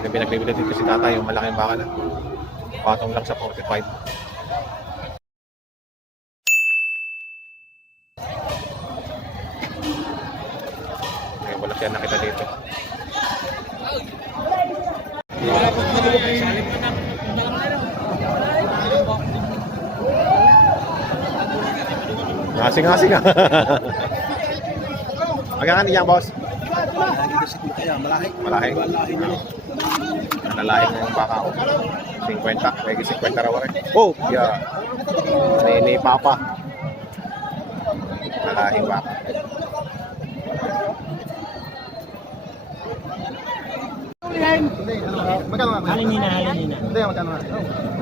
May pinagbibili dito si tatay, yung malaking baka na. Patong lang sa 45. Okay, wala siya nakita dito. Ngasing-ngasing ah. Magkano niya, boss? Malahi. Nalahi ng baka ko. 50. May 50 raw rin. Oh, yeah. Ni Papa. Nalahing baka. Magkano nga? Halin nina. Hindi, magkano nga?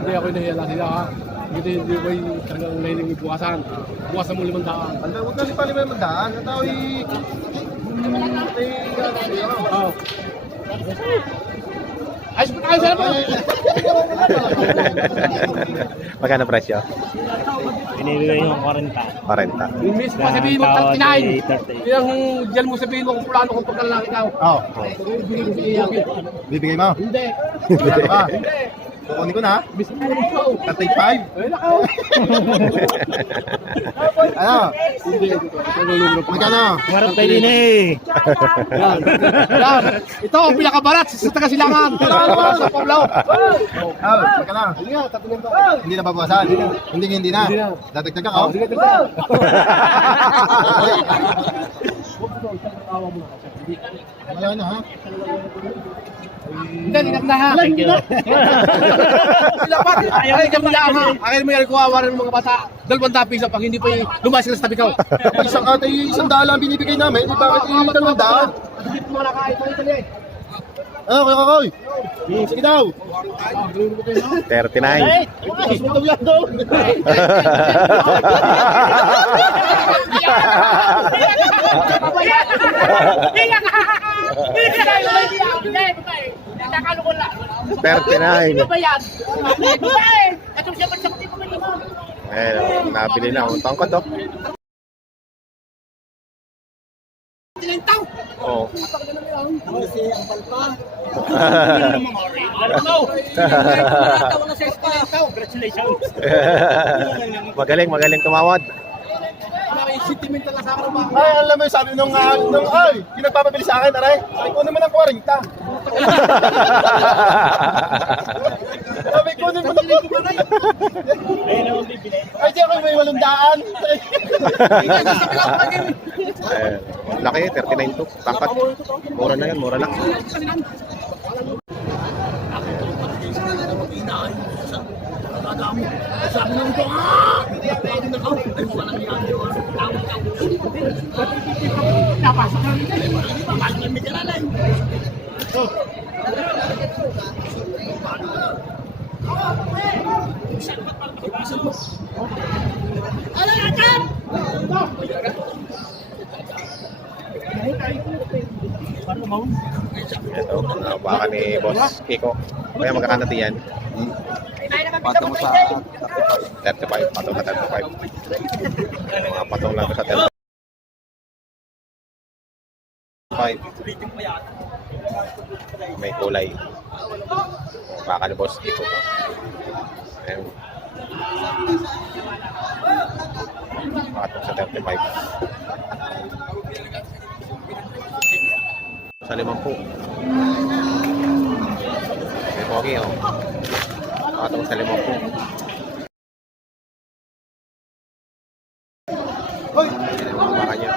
Hindi ako nahiya sila ha. Hindi ko talagang nahiling bukasan. Bukasan mo 500. Huwag na si Pali may magdaan. Ang tao Oo. Ayos mo tayo, salamat! Magkano presyo? Binibigay yung 40. 40. Yung miss pa sabihin mo, 39. Yung dyan mo sabihin mo kung plano kung pagkalalaki ikaw. Oo. Bibigay mo si Iyakit. Bibigay mo? Hindi. Magkano ka? Hindi. Kukunin ko na. Miss mo rin ikaw. 35? Ay, nakaw. Ano? Hindi. Magkano? Marap tayo din eh. Yan. Yan. Ito ang pinakabarat sa Tagasilangan. Sa Pablao. Oh, magkano? Hindi nga, tatulong to. Hindi na babawasan? Hindi na. Hindi na. Dadagdagan ka? Oh, sige, tignan. Wala na ha? Hindi, linak na ha. Thank you. Dapat, ay, kami lang ha. Akin mo yan, kuwawa rin ng mga bata. 200 piso pag hindi pa lumas sila sa tabi ko. Isang ate, isang daan lang binibigay namin. Hindi bakit yung 200? Hindi mo nakakain. Ito yan. Ano, Kuya Kakoy? Sige daw. 39. Mas mo daw yan daw. $39. Ba yan? Ito siya sa pati pa mo. Eh, nabili na akong tangkad oh. Tinentaw. Oo. Congratulations. Magaling tumawad. Sentimental na sa akin ba? Ay, alam mo, sabi nung ay, yung nagpapabili sa akin, aray, ay, kunin mo ng 40. Sabi, kunin mo ng 40. Ayun naman bibili. Ay, di ako may 800. Eh, laki, 39 to. Tangkad. Mura na yan, mura lang. Sabi nung ko, pwede na ako. Ay, walang yan. Napasok na rin. Papasok na may kalalan. Ano na kan? Ito, baka ni Boss Kiko. Kaya magkakanati yan. Patong sa 35, patong na 35. Mga patong lang sa 35. May kulay. Baka ni Boss Kiko. Ayun. Patong sa 35. Sa 50. May pogi oh. Patong sa 50. Hoy! Yan ang mga baka niya.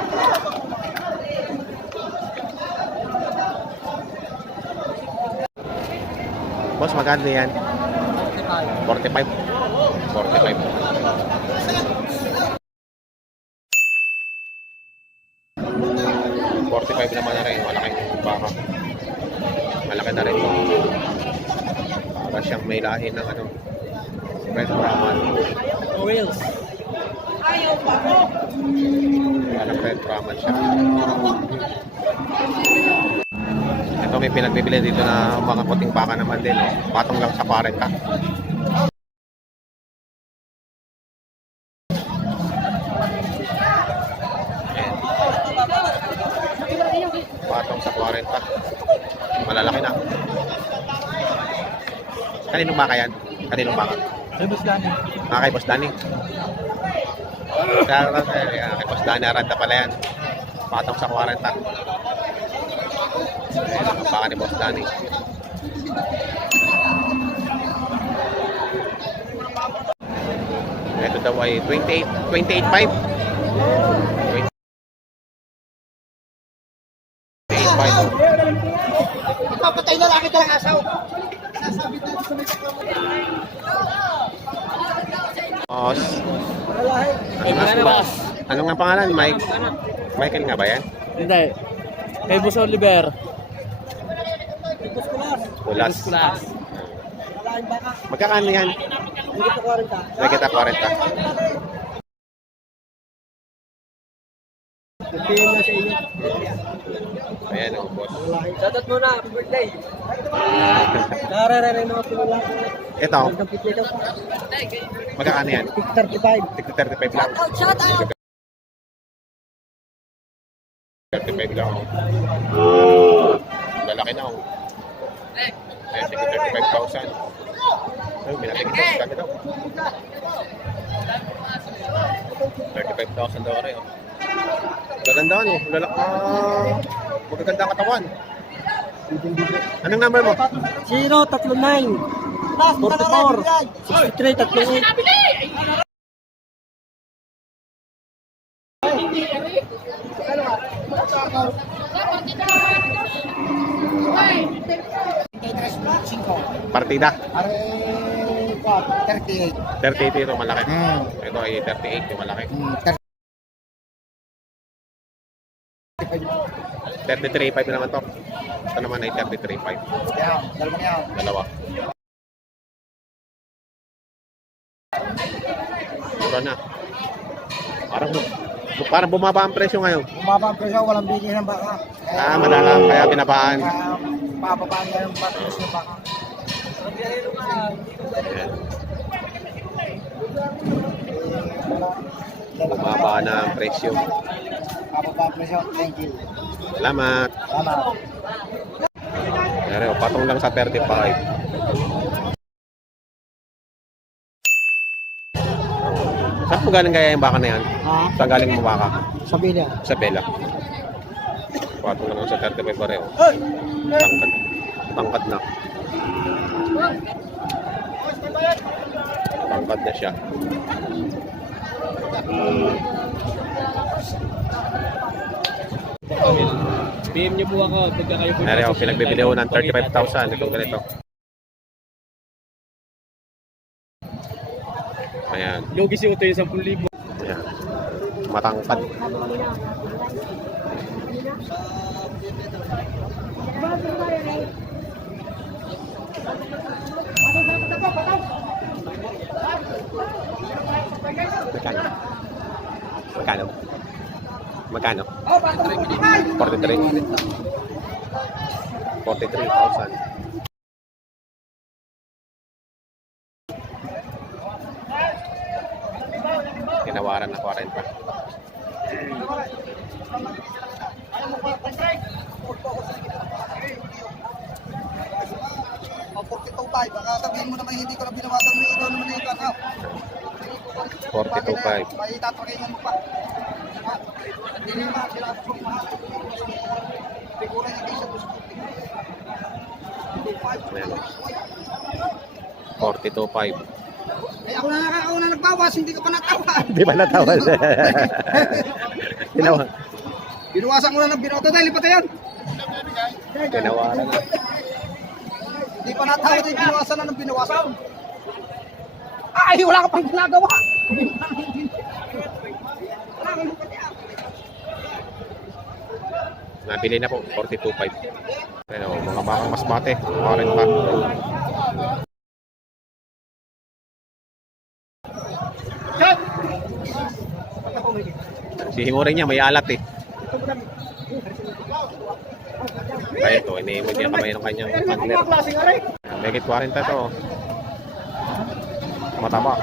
Boss, magkano yan? 45. 45 naman na rin. Malaking baka. Malaki na rin. Para siyang may lahi ng ano, Red Brahman. Wheels. Parang Red Brahman siya. Ito may pinagbibili dito na mga puting baka naman din. Oh. Patong lang sa 40. Patong sa 40. Malalaki na. Kaninong baka yan? Kaninong baka? Ay, boss Danny. Kay Boss Danny. Kay Boss Danny, Aranda pala yan. Patong sa 40. Ayan, ang baka ni Boss Danny. Ito daw ay 28.5. 28.5. Papatay na lang kita ng asaw. Boss. Ano nga pangalan? Mike? Michael nga ba yan? Hindi. Kay Boss Oliver. Kulas. Kulas. Magkakano yan? Kita 40. Ayan o, boss. Shoutout muna, happy birthday. Narararay mga pinula. Ito, magkakano yan? 35. 35 lang. Shout out. 35 lang. Oh. Lalaki na. Oh. Ayan, 35,000. Ay, minatigil ko. Dami daw. 35,000 daw rin. Oh. Gaganda ano? Magaganda ang katawan. Anong number mo? 039 44 63 38. Partida. 38. 38 ito malaki. Ito ay 38 yung malaki. 33.5 naman to. Ito naman ay 33.5. Dalawa. Mura na. Parang bumaba ang presyo ngayon. Bumaba ang presyo, walang bigay ng baka. Madala, kaya binabaan. Papapaan nga yung presyo ng baka. Ayan. Bumaba na ang presyo. Papapaan ang presyo, thank you. Salamat. Salamat. Pero patong lang sa 35. Saan po galing kaya yung baka na yan? Ha? Saan galing mo baka? Sabi niya. Sa Bella. Patong lang sa 35 pareho. Tangkad na. Tangkad na siya. PM niyo po ako. Pagka kayo po. Pero pinagbibili ko ng 35,000 itong ganito. Ayan. Logi si Uto yung 10,000. Ayan. Matangkad. Magkano? Magkano? Magkano? 43. 43,000. Tinawaran na 40. Baka sabihin mo naman hindi ko na binawasan mo, ikaw naman yung ikaw. 42.5. May tatakayin mo pa. Hindi naman, kailangan ko mahal. Figuran yung isa gusto. Ayan. 42.5. Eh ako na nagbawas, hindi ka pa natawa. Di ba natawal? Tinawa. Binuwasan ko na ng binoto dahil lipat yan. Tinawaran na. Hindi pa natawa dahil binuwasan na ng binawasan. Ay, wala ka pang ginagawa. Nabili na po, 42.5. Pero mga bakang masmate, orin pa. Sihimurin niya, may alat eh. Kaya ito, iniimod niya kamay ng kanyang handler. Megit 40 to. Mataba.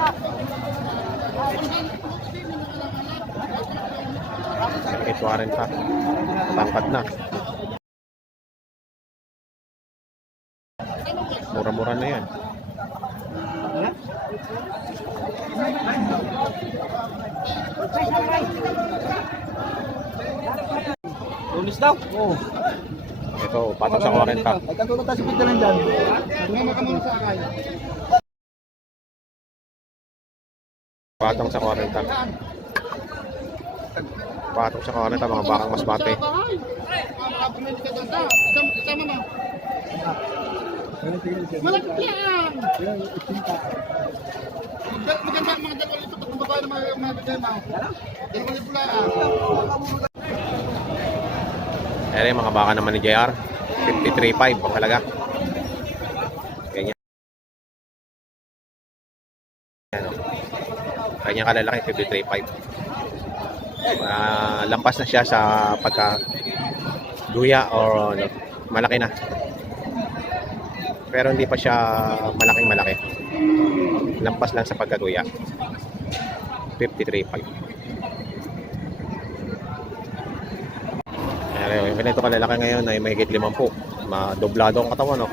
Megit 40. Matangkad na. Mura-mura na yan. Tulis daw. Oo. Ito, patok sa 40. Pagkatulog tayo sa pagdalan dyan. Sumama ka muna sa akay. Patong sa 40. Patong sa 40, mga bakang mas bate. Isama na. Malapit yan! Maganda ang mga dalawang ito pag babae na mga bigema. Dalawang libo lang. Ayan yung mga baka naman ni JR. 53.5 ang halaga. Ganyan. Ano? Kanya kalalaki, 53.5. Lampas na siya sa pagka duya or ano, malaki na. Pero hindi pa siya malaking malaki. Lampas lang sa pagkaduya. 53.5. Yung ganito kalalaki ngayon ay may higit 50. Madoblado ang katawan, no?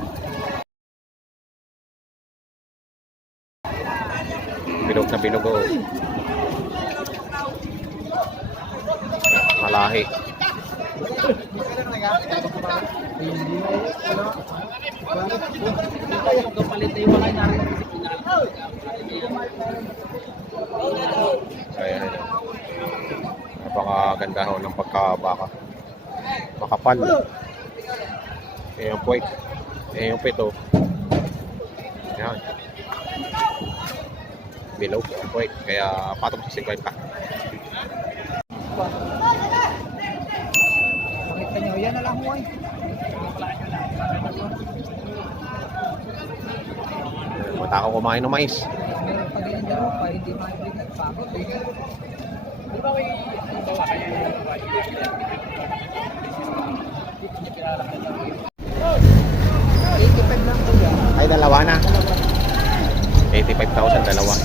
Bilog na bilog, oh. Malahi. Ayan. Napakaganda ho ng pagkabaka. Makapal. Yung puwit. Yung pito. Yan. Bilog ang puwit. Kaya patong sa 50. Pakita nyo, yan na lang mo ay. Mata ako kumain ng mais. Meron pa ganyan dalawa pa, hindi maibig at pagod. Ay, dalawa na. 85,000 dalawa.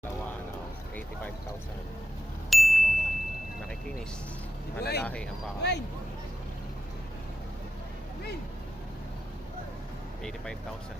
Dalawa, no? 85,000. Nakikinis. Malalahi ang baka. 85,000.